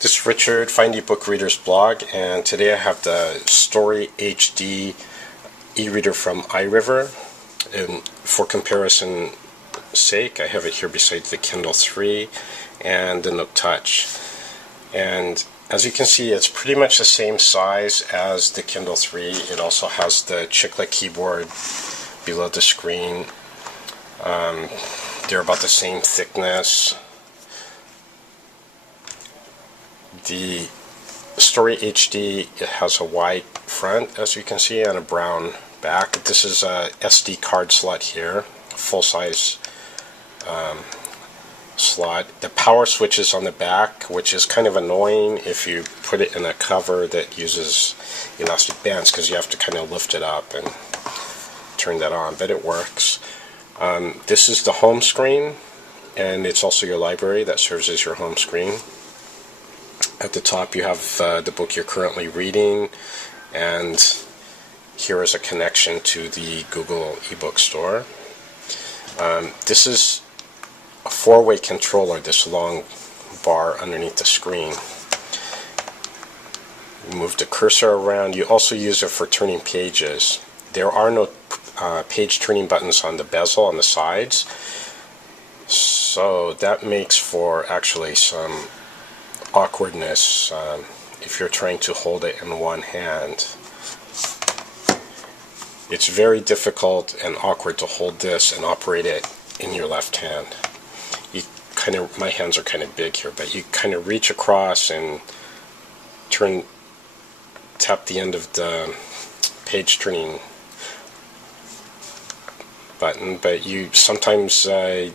This is Richard, Find eBook Readers blog, and today I have the Story HD e-reader from iRiver. And for comparison sake, I have it here beside the Kindle 3 and the Nook Touch. And as you can see, it's pretty much the same size as the Kindle 3. It also has the chiclet keyboard below the screen. They're about the same thickness. The Story HD, it has a white front, as you can see, and a brown back. This is a SD card slot here, full-size slot. The power switch is on the back, which is kind of annoying if you put it in a cover that uses elastic bands, because you have to kind of lift it up and turn that on, but it works. This is the home screen, and it's also your library that serves as your home screen. At the top you have the book you're currently reading, and here is a connection to the Google ebook store. This is a four-way controller, this long bar underneath the screen. Move the cursor around. You also use it for turning pages. There are no page turning buttons on the bezel on the sides, so that makes for actually some awkwardness if you're trying to hold it in one hand. It's very difficult and awkward to hold this and operate it in your left hand. My hands are kind of big here, but you kind of reach across and tap the end of the page turning button, but sometimes you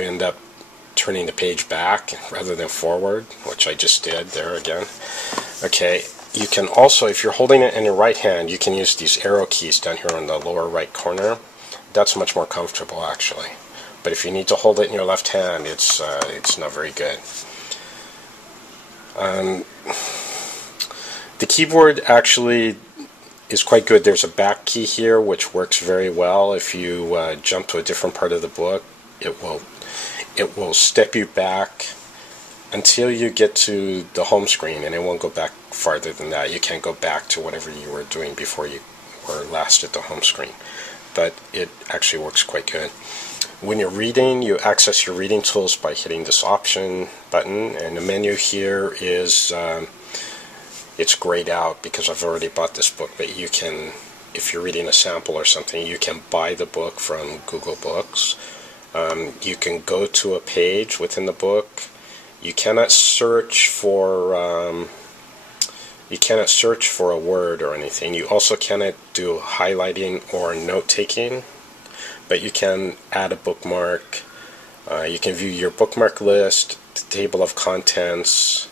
end up turning the page back rather than forward, which I just did there again. Okay, you can also, if you're holding it in your right hand, you can use these arrow keys down here on the lower right corner. That's much more comfortable actually. But if you need to hold it in your left hand, it's not very good. The keyboard actually is quite good. There's a back key here which works very well. If you jump to a different part of the book, it will step you back until you get to the home screen, and it won't go back farther than that. You can't go back to whatever you were doing before you were last at the home screen, but it actually works quite good. When you're reading, you access your reading tools by hitting this option button, and the menu here is it's grayed out because I've already bought this book, but you can, if you're reading a sample or something, you can buy the book from Google Books. You can go to a page within the book. You cannot search for a word or anything. You also cannot do highlighting or note-taking, but you can add a bookmark. You can view your bookmark list, the table of contents,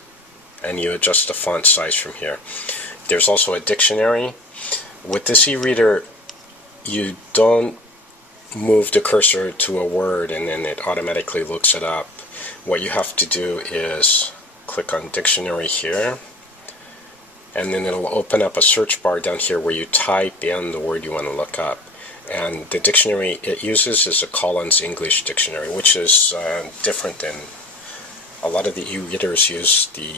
and you adjust the font size from here. There's also a dictionary. With this e-reader, you don't move the cursor to a word and then it automatically looks it up. What you have to do is click on dictionary here, and then it'll open up a search bar down here where you type in the word you want to look up. And the dictionary it uses is a Collins English dictionary, which is different than a lot of the e-readers use the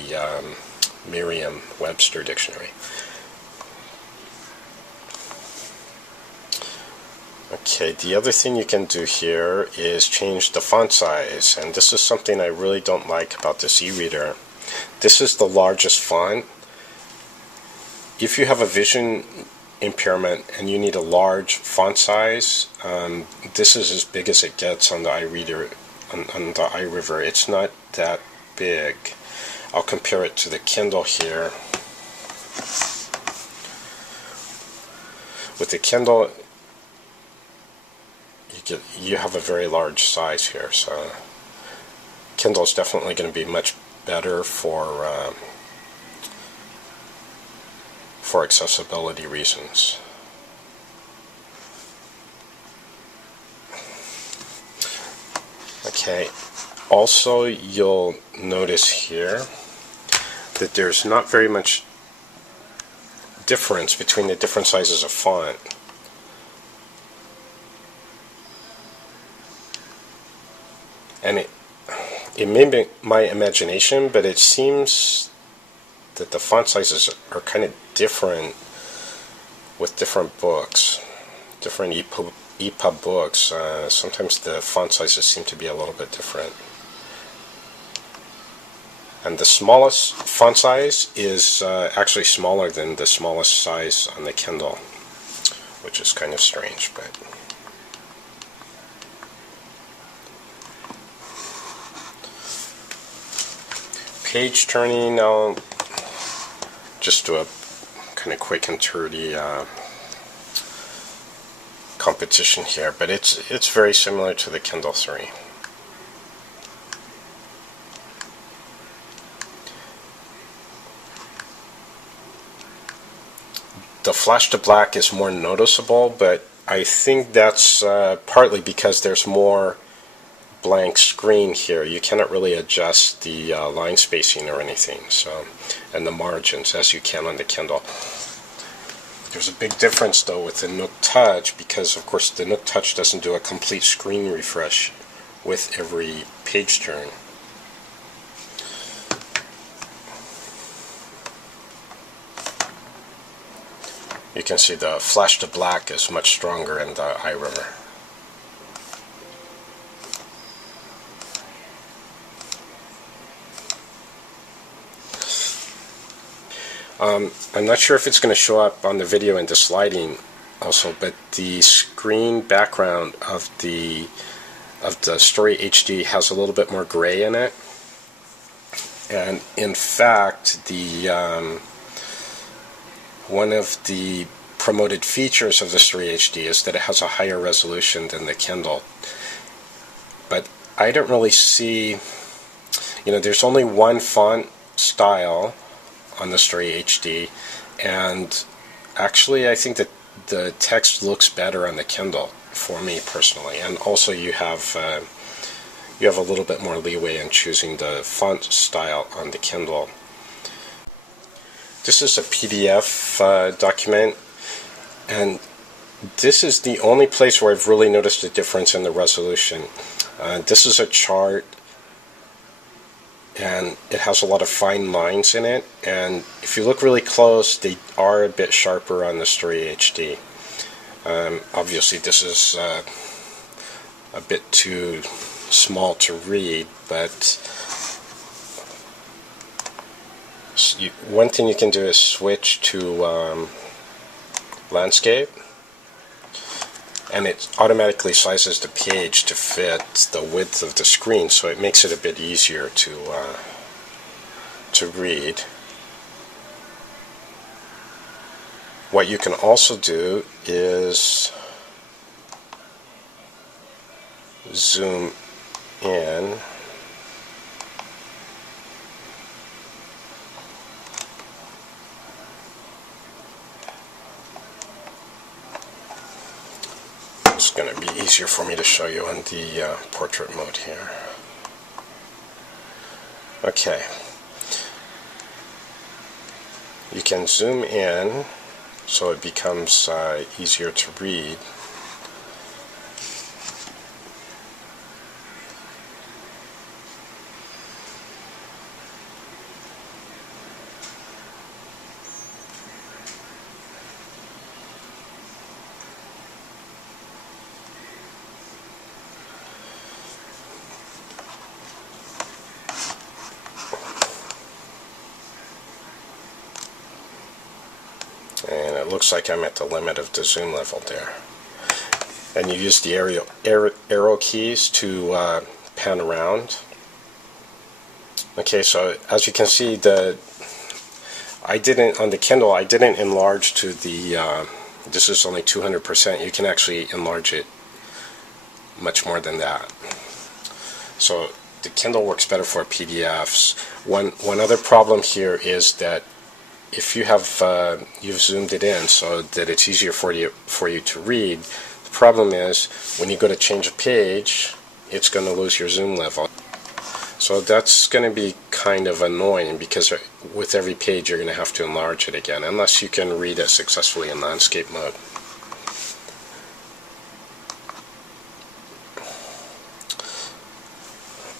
Merriam-Webster dictionary. Okay, the other thing you can do here is change the font size, and this is something I really don't like about this e-reader. This is the largest font. If you have a vision impairment and you need a large font size, this is as big as it gets on the iReader, on the iRiver. It's not that big. I'll compare it to the Kindle here. With the Kindle, you have a very large size here, so Kindle is definitely going to be much better for accessibility reasons. Okay, also you'll notice here that there's not very much difference between the different sizes of font. And it may be my imagination, but it seems that the font sizes are kind of different with different books, different EPUB books. Sometimes the font sizes seem to be a little bit different. And the smallest font size is actually smaller than the smallest size on the Kindle, which is kind of strange, but page turning, I'll just do a kind of quick and dirty competition here, but it's very similar to the Kindle 3. The flash to black is more noticeable, but I think that's partly because there's more blank screen here. You cannot really adjust the line spacing or anything, so, and the margins as you can on the Kindle. There's a big difference though with the Nook Touch, because of course the Nook Touch doesn't do a complete screen refresh with every page turn. You can see the flash to black is much stronger in the iriver. I'm not sure if it's going to show up on the video in the sliding also, but the screen background of the Story HD has a little bit more gray in it, and in fact the one of the promoted features of the Story HD is that it has a higher resolution than the Kindle. But I don't really see, there's only one font style on the Story HD, and actually I think that the text looks better on the Kindle for me personally. And also you have a little bit more leeway in choosing the font style on the Kindle. This is a PDF document, and this is the only place where I've really noticed a difference in the resolution. This is a chart, and it has a lot of fine lines in it, and if you look really close, they are a bit sharper on the Story HD. Obviously this is a bit too small to read, but one thing you can do is switch to landscape, and it automatically sizes the page to fit the width of the screen, so it makes it a bit easier to read. What you can also do is zoom in . It's going to be easier for me to show you on the portrait mode here. Okay. You can zoom in so it becomes easier to read. And it looks like I'm at the limit of the zoom level there. And you use the arrow keys to pan around. Okay, so as you can see, on the Kindle, I didn't enlarge to the, this is only 200%. You can actually enlarge it much more than that. So the Kindle works better for PDFs. One other problem here is that if you have you've zoomed it in so that it's easier for you to read, the problem is when you go to change a page, it's going to lose your zoom level. So that's going to be kind of annoying, because with every page you're going to have to enlarge it again, unless you can read it successfully in landscape mode.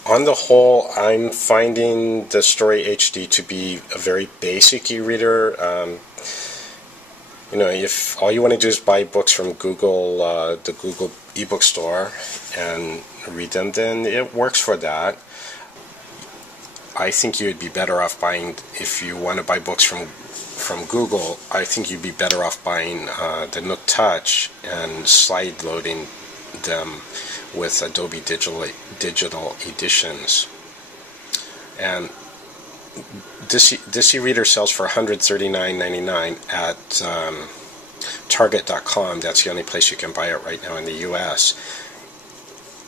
On the whole, I'm finding the Story HD to be a very basic e-reader. If all you want to do is buy books from Google, the Google ebook store, and read them, then it works for that. I think you'd be better off buying, if you want to buy books from Google, I think you'd be better off buying the Nook Touch and slide loading them with Adobe Digital Editions. And this e-reader sells for $139.99 at Target.com. That's the only place you can buy it right now in the US.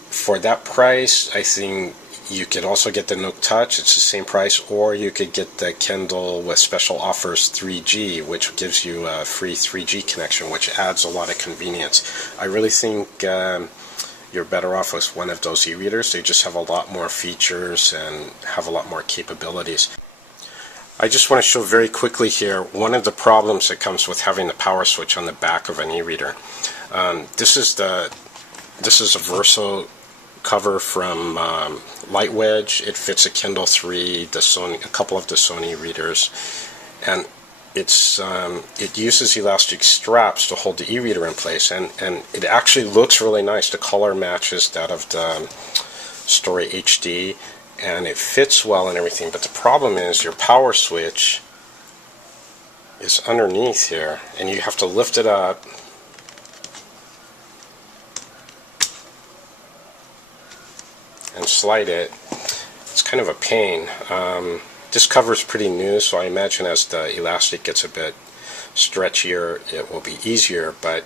For that price, I think you could also get the Nook Touch. It's the same price, or you could get the Kindle with special offers 3G, which gives you a free 3G connection, which adds a lot of convenience. I really think you're better off with one of those e-readers. They just have a lot more features and have a lot more capabilities. I just want to show very quickly here one of the problems that comes with having the power switch on the back of an e-reader. This is a Verso cover from Lightwedge. It fits a Kindle 3, a couple of the Sony readers, and it uses elastic straps to hold the e-reader in place, and it actually looks really nice. The color matches that of the Story HD, and it fits well and everything, but the problem is your power switch is underneath here, and you have to lift it up and slide it. It's kind of a pain. This cover is pretty new, so I imagine as the elastic gets a bit stretchier, it will be easier, but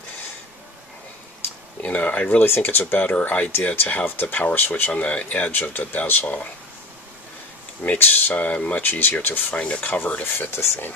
I really think it's a better idea to have the power switch on the edge of the bezel. It makes much easier to find a cover to fit the thing.